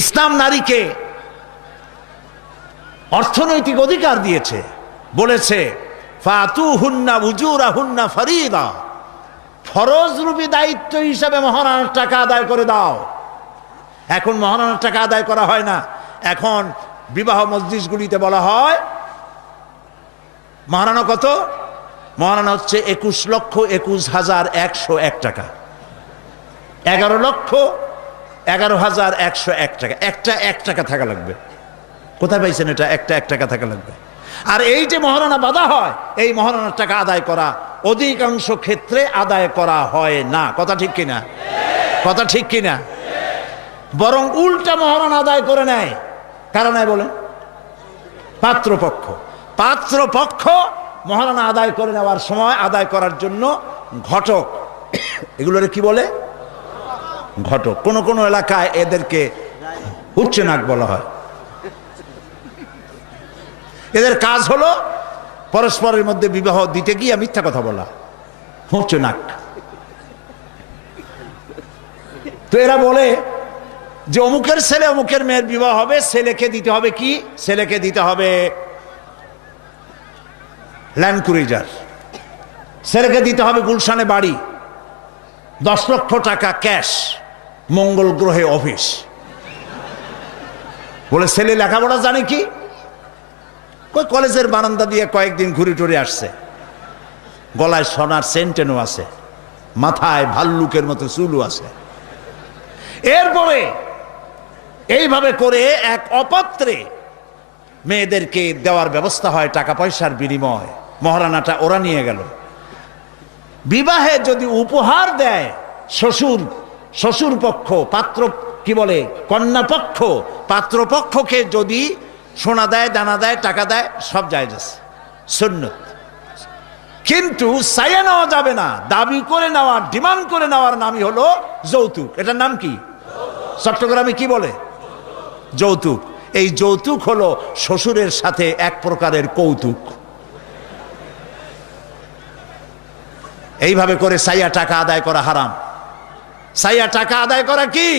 ইসলাম নারীকে অর্থনৈতিক অধিকার দিয়েছে, বলেছে ফাতু হুন্না উজুরা হুন্না ফরিদা। ফরজ রূপী দায়িত্ব হিসাবে মহারানার টাকা আদায় করে দাও। এখন মহারানার টাকা আদায় করা হয় না। এখন বিবাহ মসজিদগুলিতে বলা হয়, মহারানা কত? মহারানা হচ্ছে একুশ লক্ষ একুশ হাজার একশো এক টাকা। এগারো লক্ষ এগারো হাজার একশো এক টাকা। একটা এক টাকা থাকা লাগবে। কোথায় পাইছেন এটা? একটা এক টাকা থাকা লাগবে। আর এই যে মহারণা বাধা হয়, এই মহারণার টাকা আদায় করা অধিকাংশ ক্ষেত্রে আদায় করা হয় না। কথা ঠিক কিনা? কথা ঠিক কিনা? বরং উল্টা মহারণ আদায় করে নেয়। কারণ বলেন? পাত্রপক্ষ। পাত্রপক্ষ মহারণা আদায় করে নেওয়ার সময় আদায় করার জন্য ঘটক। এগুলোরে কি বলে? ঘটক। কোন কোন এলাকায় এদেরকে উচ্চ নাক বলা হয়। এদের কাজ হলো পরস্পরের মধ্যে বিবাহ দিতে গিয়ে মিথ্যা কথা বলা। উচ্চনাক তো এরা বলে যে অমুকের ছেলে, অমুকের মেয়ের বিবাহ হবে, ছেলেকে দিতে হবে কি? ছেলেকে দিতে হবে ল্যান্ড ক্রুইজার ছেলেকে দিতে হবে গুলশানে বাড়ি। দশ লক্ষ টাকা ক্যাশ মঙ্গল গ্রহে অফিস। বলে, ছেলে লেখাপড়া জানে কি? কই, কলেজের বারান্দা দিয়ে কয়েকদিন ঘুরে টুরে আসছে। গলায় সোনার সেন্টেনও আছে। মাথায় ভাল্লুকের মতো চুলও আছে। এরপরে এইভাবে করে এক অপাত্রে মেয়েদেরকে দেওয়ার ব্যবস্থা হয় টাকা পয়সার বিনিময়। মহারানাটা ওরা নিয়ে গেল। বিবাহে যদি উপহার দেয় শ্বশুর শ্বশুর পক্ষ পাত্র, কি বলে কন্যা পক্ষ পাত্রপক্ষকে যদি সোনা দেয়, দানা দেয়, টাকা দেয়, সব আছে। সুন্নত। কিন্তু সাইয়া নেওয়া যাবে না। দাবি করে নেওয়ার, ডিমান্ড করে নেওয়ার নামই হলো যৌতুক। এটার নাম কি? চট্টগ্রামে কি বলে? যৌতুক। এই যৌতুক হলো শ্বশুরের সাথে এক প্রকারের কৌতুক। এইভাবে করে সাইয়া টাকা আদায় করা হারাম। সাইয়া টাকা আদায় করা কি?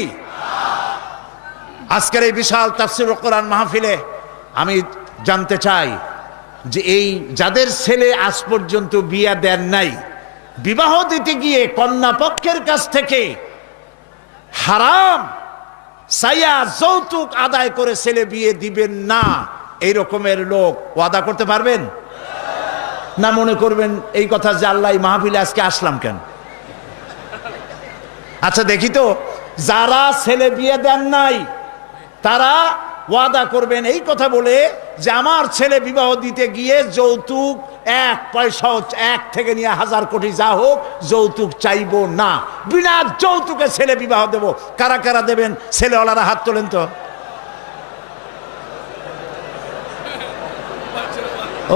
আজকের এই বিশাল তাফসির কোরআন মাহফিলে আমি জানতে চাই যে এই যাদের ছেলে আজ পর্যন্ত বিয়া দেন নাই, বিবাহ দিতে গিয়ে কন্যা পক্ষের কাছ থেকে হারাম সাইয়া যৌতুক আদায় করে ছেলে বিয়ে দিবেন না, এই রকমের লোক ওয়াদা করতে পারবেন? না মনে করবেন এই কথা যে আল্লাহ মাহফিলে আজকে আসলাম কেন? আচ্ছা দেখি তো, যারা ছেলে বিয়ে দেন নাই, তারা ওয়াদা করবেন এই কথা বলে যে আমার ছেলে বিবাহ দিতে গিয়ে যৌতুক এক পয়সা এক থেকে নিয়ে হাজার কোটি যা হোক, যৌতুক চাইব না। বিনা যৌতুকে ছেলে বিবাহ দেব। কারা কারা দেবেন? ছেলেওয়ালারা হাত তোলেন তো।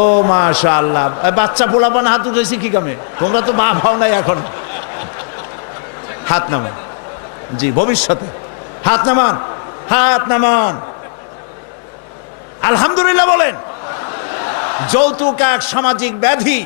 ও মাশা আল্লাহ বাচ্চা পোলাপান হাত উঠেছি কি কামে? তোমরা তো মা ভাও নাই এখন। হাত নামান জি ভবিষ্যতে। হাত নামান হাত নামান আলহামদুলিল্লাহ বলেন। যৌতুক এক সামাজিক ব্যাধি।